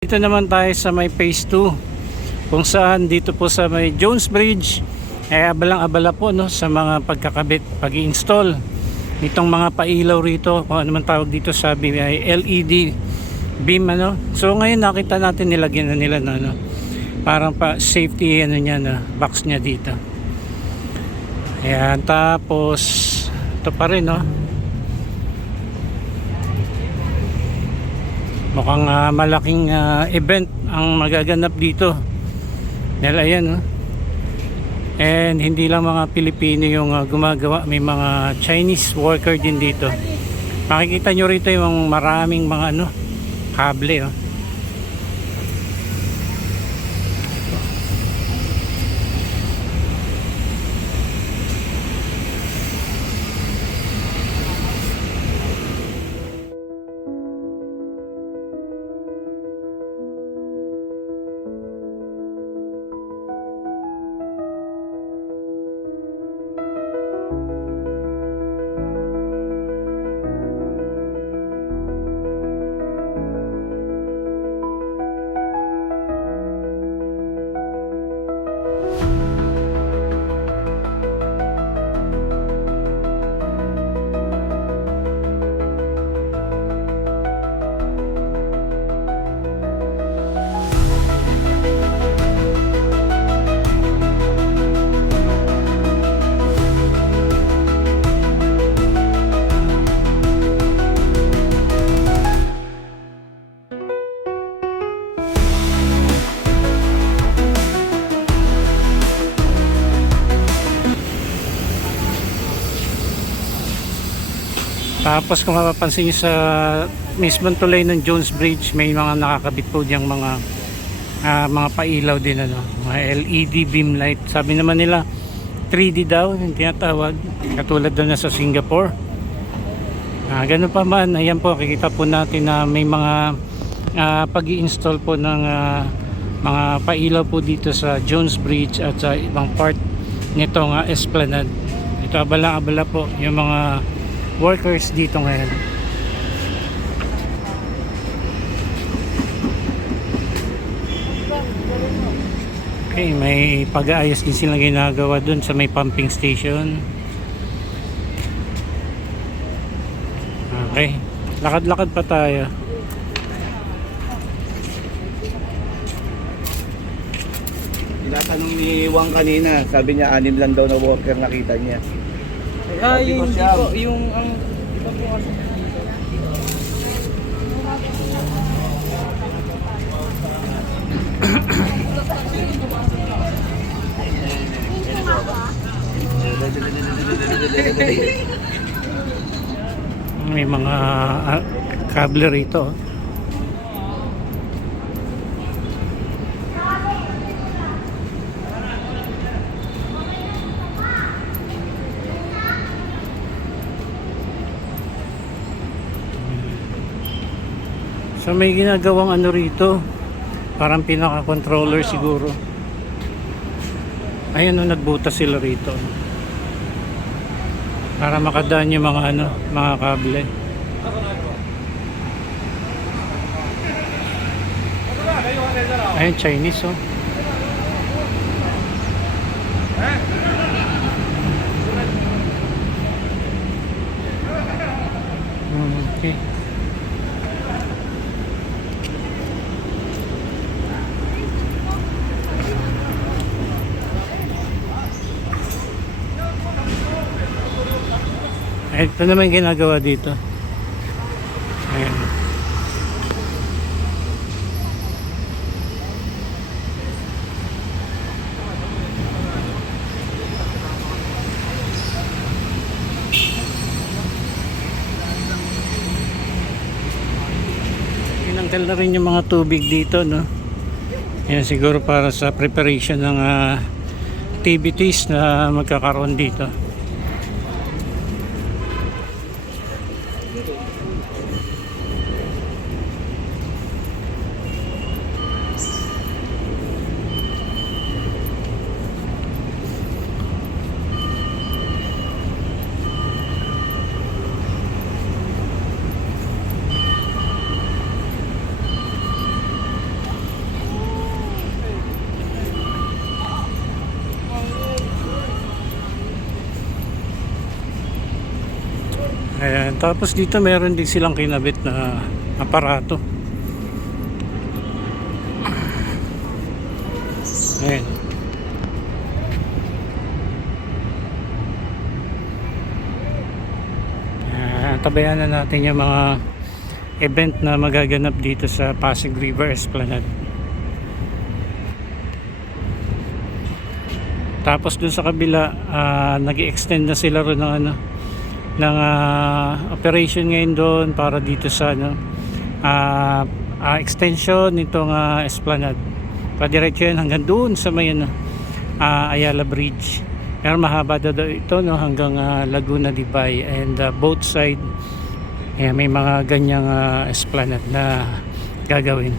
Dito naman tayo sa may phase 2 kung saan dito po sa may Jones Bridge ay abalang-abala po no, sa mga pagkakabit, pag install nitong mga pailaw rito, kung ano man tawag dito sabi ay LED beam ano. So ngayon nakita natin nilagyan na nila na ano, parang pa safety ano niya na box niya dito. Ayan, tapos ito pa rin no. Mukhang ah, malaking ah, event ang magaganap dito. Dahil ayan, no? And hindi lang mga Pilipino yung ah, gumagawa, may mga Chinese worker din dito. Makikita nyo rito yung maraming mga ano, kable, oh. Tapos kung mapapansin nyo sa mismong tulay ng Jones Bridge, may mga nakakabit po diyang mga ah, mga pailaw din ano, mga LED beam light. Sabi naman nila 3D daw yung tinatawag, katulad doon na sa Singapore. Ah, ganun pa man, ayan po, kikita po natin na may mga ah, pag install po ng ah, mga pailaw po dito sa Jones Bridge at sa ibang part nitong ah, Esplanade. Ito abala-abala po yung mga workers dito ngayon. Okay, may pag-aayos din silang ginagawa dun sa may pumping station. Okay, lakad-lakad pa tayo. Tinatanong ni Wang kanina, sabi niya anim lang daw na worker nakita niya. Ah, yung, siya. po, yung, ang, iba po kasi May mga ah, kable rito. oh. So may ginagawang ano rito. Parang pinaka-controller siguro. Ayun no, nagbutas sila rito. Para makadaan yung mga ano, mga kable. Ayun, Chinese oh. Hmm, Okay. Ito naman yung ginagawa dito. Ayan. Tinanggal na rin yung mga tubig dito, no? Yan siguro para sa preparation ng ah, activities na magkakaroon dito. Ayan, tapos dito meron din silang kinabit na aparato. Ayan. Ah, tabayan na natin yung mga event na magaganap dito sa Pasig River Esplanade. Tapos dun sa kabila, ah, nag-extend na sila ron ng ano, ng ah, operation ngayon doon para dito sa ano, ah, ah, extension nitong ah, Esplanade. Padiretso yan hanggang doon sa may ano, ah, Ayala Bridge. Pero mahaba daw ito no, hanggang ah, Laguna Dibay and ah, both side Ayan, may mga ganyang ah, esplanade na gagawin.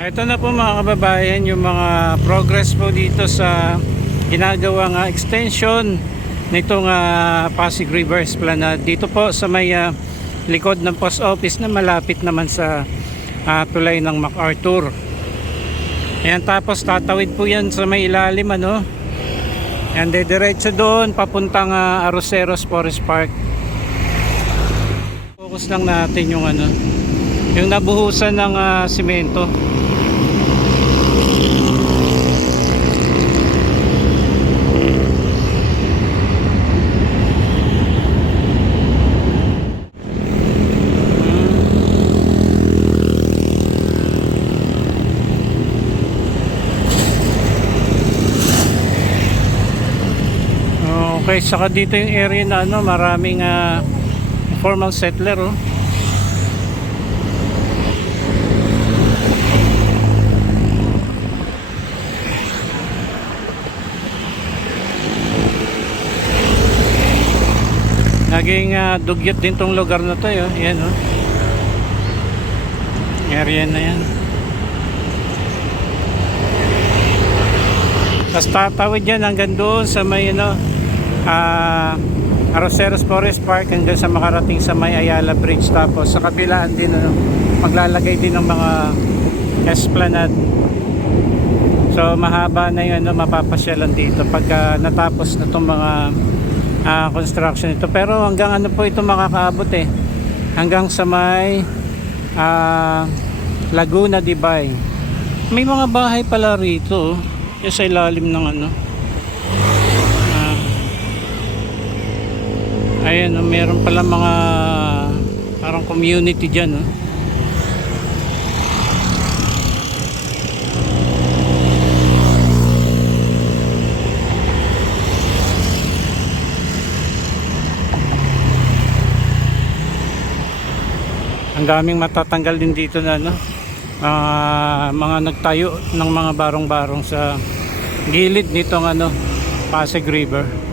Ito na po mga kababayan yung mga progress po dito sa ginagawang ah, extension nitong ah, Pasig River Esplanade. Dito po sa may ah, likod ng post office na malapit naman sa ah, tulay ng MacArthur. Ayan tapos tatawid po yan sa may ilalim ano. Yan diretso doon papuntang ah, Arroceros Forest Park. Focus lang natin yung ano yung nabuhusan ng ah, simento. Okay, saka dito yung area na ano, maraming ah, formal settler oh. Naging ah, dugyot din tong lugar na to, oh. Yan oh. Area na yan. Tapos tatawid yan hanggang doon sa may ano, ah Arroceros Forest Park hanggang sa makarating sa may Ayala Bridge. Tapos sa kabilaan din ano, maglalagay din ng mga esplanade. So mahaba na yung ano, mapapasyalan dito pagka natapos na itong mga ah, construction ito. Pero hanggang ano po ito makakaabot eh. Hanggang sa may ah, Laguna Dibay. May mga bahay pala rito oh. yung sa ilalim ng ano ah, Ayan, oh, meron pala mga parang community dyan. Oh. Ang daming matatanggal din dito na ano, ah, mga nagtayo ng mga barong-barong sa gilid nitong ano, Pasig River.